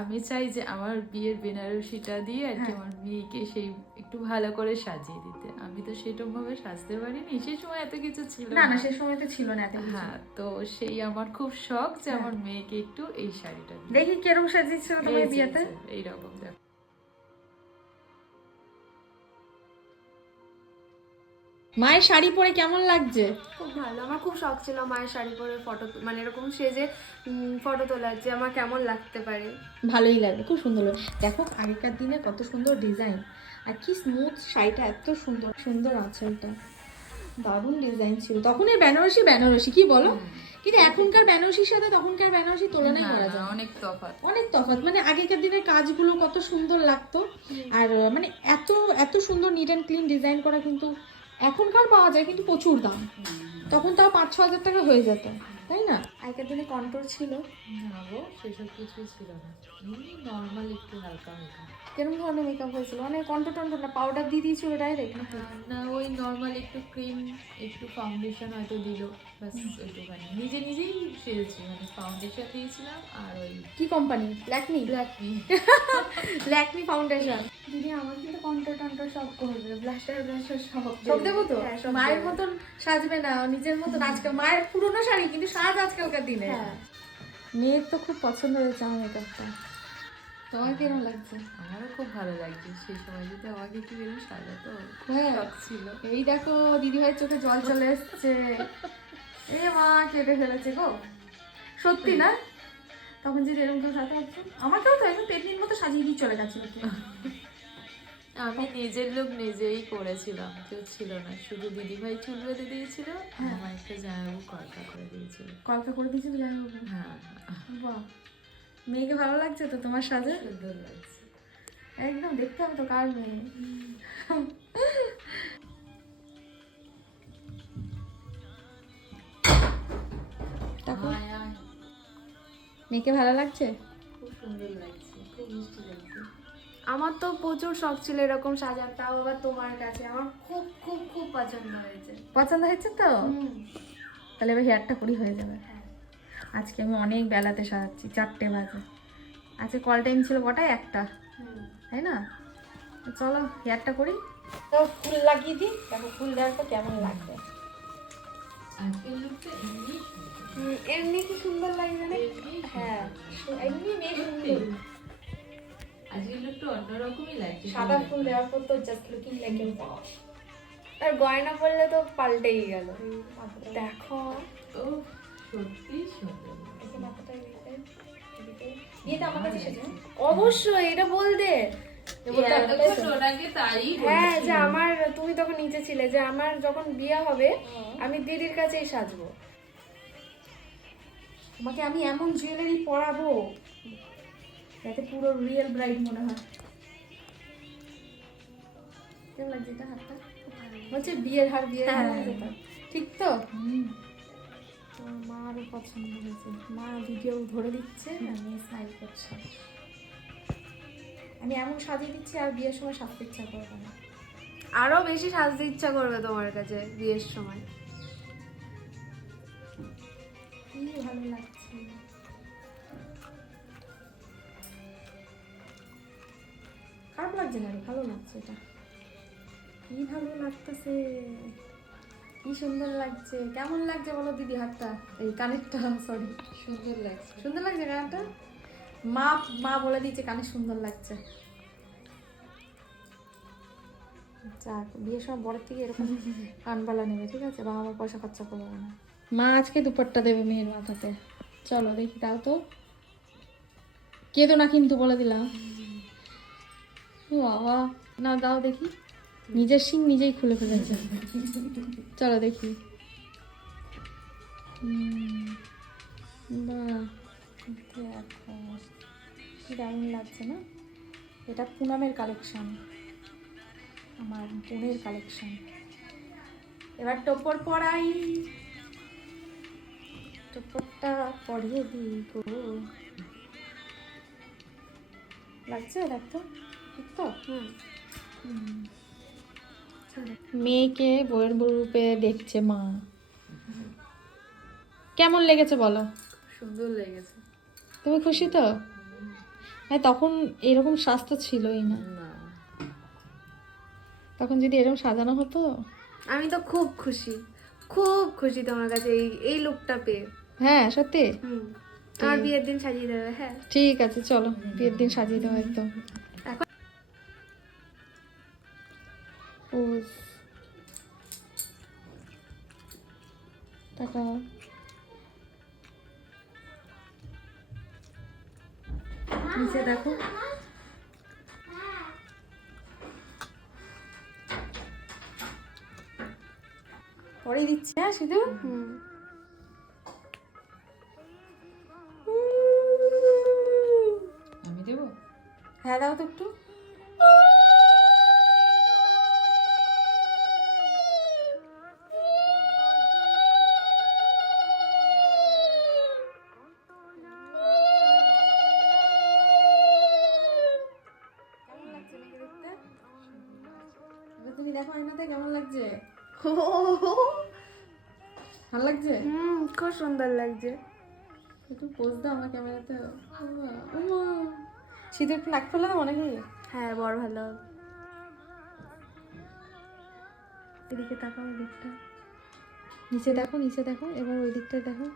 আমি চাই যে আমার বিয়ের বেনারসিটা দিয়ে আর কি আমার মেয়েকে সেই একটু ভালো করে সাজিয়ে দিতে। আমি তো সেরকম ভাবে সাজতে পারিনি, সেই সময় এত কিছু ছিল না না, সেই সময় তো ছিল না এত কিছু। হ্যাঁ, তো সেই আমার খুব শখ যে আমার মেয়েকে একটু এই শাড়িটা দিই। দেখি কিরকম সাজিয়েছিল তোমার বিয়েতে। এইরকম দেখো। মায়ের শাড়ি পরে কেমন লাগছে? খুব ভালো। আমার খুব শখ ছিল মায়ের শাড়ি পরে ফটো, মানে এরকম সেজে ফটো তোলার, যে আমার কেমন লাগতে পারে। ভালোই লাগবে, খুব সুন্দর লাগবে। দেখো আগেকার দিনে কত সুন্দর ডিজাইন, আর কি স্মুথ শাড়িটা, এত সুন্দর সুন্দর আঁচলটা, দারুণ ডিজাইন ছিল। তখন এই বেনারসি বেনারসি কি বলো, কিন্তু এখনকার বেনারসির সাথে তখনকার বেনারসি তুলনাই করা যায় অনেক তফাৎ, অনেক তফাৎ। মানে আগেকার দিনের কাজগুলো কত সুন্দর লাগতো, আর মানে এত এত সুন্দর নিট অ্যান্ড ক্লিন ডিজাইন করা কিন্তু এখনকার পাওয়া যায়, কিন্তু প্রচুর দাম। তখন তাও 5-6 হাজার টাকা হয়ে যেত, তাই না? আগেকার দিনে কন্ট্রোল ছিল। না গো, সেসব কিছুই ছিল না, নর্মাল একটু হালকা হালকা। কেরম ধরনের মেকআপ হয়েছিল, মানে কন্ট্রো টন্ট্রো না, পাউডার দিয়ে দিয়েছিল ডাইরেক্ট? না, ওই নর্মাল একটু ক্রিম, একটু ফাউন্ডেশন হয়তো দিল, বাস ওইটুখানি। নিজে নিজেই সেরেছি, মানে ফাউন্ডেশন দিয়েছিলাম আর ওই কি কোম্পানি? ল্যাকমি? ল্যাকমি ল্যাকমি ফাউন্ডেশন। দিদি আমার কিন্তু কন্ট্রো টন্ট্রো সব করবে, ব্লাশার ব্লাশার সব সব দেবো তো? হ্যাঁ, সব মায়ের দেবো। মতন সাজবে না, নিজের মতন। আজকাল মায়ের পুরোনো শাড়ি কিন্তু সাজ আজকালকার দিনে। হ্যাঁ। মেয়ের তো খুব পছন্দ হয়েছে আমার মেকআপটা। তোমার কিরকম লাগছে? আমারও খুব ভালো লাগছে। সেই সময় যদি আমাকে একটু বেরো সাজাতো, হ্যাঁ। শখ ছিল। এই দেখো দিদিভাইয়ের চোখে জল চলে এসছে। এ মা, কেটে ফেলেছে গো। সত্যি না? তখন যদি এরকম কেউ সাথে আসতো, আমাকেও তো একদম পেটনির মতো সাজিয়ে দিয়ে চলে গেছিল। আমি নিজের লোক নিজেই করেছিলাম, কেউ ছিল না, শুধু দিদিভাই চুল বেঁধে দিয়েছিল, আমার একটা জামাইবাবু কলকা করে দিয়েছিল। কলকা করে দিয়েছিল জামাইবাবু? হ্যাঁ, বাহ, মেয়েকে ভালো লাগছে তো তোমার সাজে? সুন্দর লাগছে একদম, দেখতে হবে তো কার মেয়ে। মায়া, মেয়েকে ভালো লাগছে? খুব সুন্দর লাগছে, খুব মিষ্টি লাগছে। আমার তো প্রচুর শখ ছিল এরকম সাজার, তাও আবার তোমার কাছে। আমার খুব খুব খুব পছন্দ হয়েছে। পছন্দ হয়েছে তো? তাহলে এবার হেয়ারটা করি হয়ে যাবে। আজকে আমি অনেক বেলাতে সাজাচ্ছি, 4টে বাজে। আজকে কল টাইম ছিল কটায়? 1টা, তাই না? তো চলো হেয়ারটা করি। তো ফুল লাগিয়ে দিই, দেখো ফুল দেওয়ার পর কেমন লাগবে। আজকের লুকটা এমনি এমনি কি সুন্দর লাগবে না? হ্যাঁ, এমনি মেয়ে সুন্দর। আজকের লুকটা অন্যরকমই লাগছে। সাদা ফুল দেওয়ার পর তো just looking like a wow. আর গয়না পরলে তো পাল্টেই গেল। দেখো ও সত্যি সুন্দর লাগছে। বিয়েতে আমার কাছে এসেছে। অবশ্যই এটা বলতে। সোনাকে তাই হ্যাঁ, বলছি। যে আমার, তুমি তখন নিচে ছিলে, যে আমার যখন বিয়ে হবে আমি দিদির কাছেই সাজবো। তোমাকে আমি এমন জুয়েলারি পরাবো যাতে পুরো রিয়েল ব্রাইড মনে হয়। কেমন লাগছে এটা হাতটা? বলছে বিয়ের হার, বিয়ের হার হয়ে যেত। ঠিক তো? মারও পছন্দ হয়েছে। মা ভিডিও ধরে দিচ্ছে, আমি স্মাইল করছি। আমি এমন সাজিয়ে দিচ্ছি আর বিয়ের সময় সাজতে ইচ্ছা করবে না। আরো বেশি সাজতে ইচ্ছা করবে তোমার কাছে বিয়ের সময়। কি ভালো লাগছে। খারাপ লাগছে না রে, ভালো লাগছে। এটা কি ভালো লাগতেছে, কি সুন্দর লাগছে। কেমন লাগছে বলো দিদি হাতটা, এই কানেরটা? সরি, সুন্দর লাগছে। সুন্দর লাগছে কানেরটা? মা মা বলে দিয়েছে কানে সুন্দর লাগছে। যাক, বিয়ের সময় বরের থেকে এরকম কানবালা নেবে, ঠিক আছে? বাবা আমার পয়সা খরচা করবে না। মা আজকে দুপাট্টা দেবে মেয়ের মাথাতে। চলো দেখি, দাও তো। কেঁদো না কিন্তু, বলে দিলাম। ও বাবা, না দাও দেখি। নিজের সিং নিজেই খুলে ফেলেছে। চলো দেখি। বাহ, দেখো কি দারুণ লাগছে না? এটা পুনামের কালেকশন, আমার বোনের কালেকশন। এবার টোপর পরাই, টোপরটা পরিয়ে দিই গো। লাগছে দেখতো, ঠিক তো? মেয়েকে বউয়ের রূপে দেখছে মা। কেমন লেগেছে বলো? সুন্দর লেগেছে। তুমি খুশি তো? হ্যাঁ তখন এরকম স্বাস্থ্য ছিলই না, না তখন যদি এরকম সাজানো হতো। আমি তো খুব খুশি তোমার কাছে এই লুকটা পেয়ে। হ্যাঁ সত্যি। আমার বিয়ের দিন সাজিয়ে দেবে। হ্যাঁ ঠিক আছে চলো বিয়ের দিন সাজিয়ে দেবো একদম। এখন পোজ টাকা নিচে দেখো, পরে দিচ্ছি। হ্যাঁ শুধু আমি দেবো। হ্যাঁ দাও তো একটু। তুমি দেখো আয়নাতে কেমন লাগছে, ভালো লাগছে? খুব সুন্দর লাগছে। একটু পোজ দাও আমার ক্যামেরাতে। শীতে একটু নাক ফেলে দাও অনেকেই। হ্যাঁ বড় ভালো হবে। এদিকে তাকাও, ওই দিকটা নিচে দেখো, নিচে দেখো, এবার ওই দিকটা দেখো।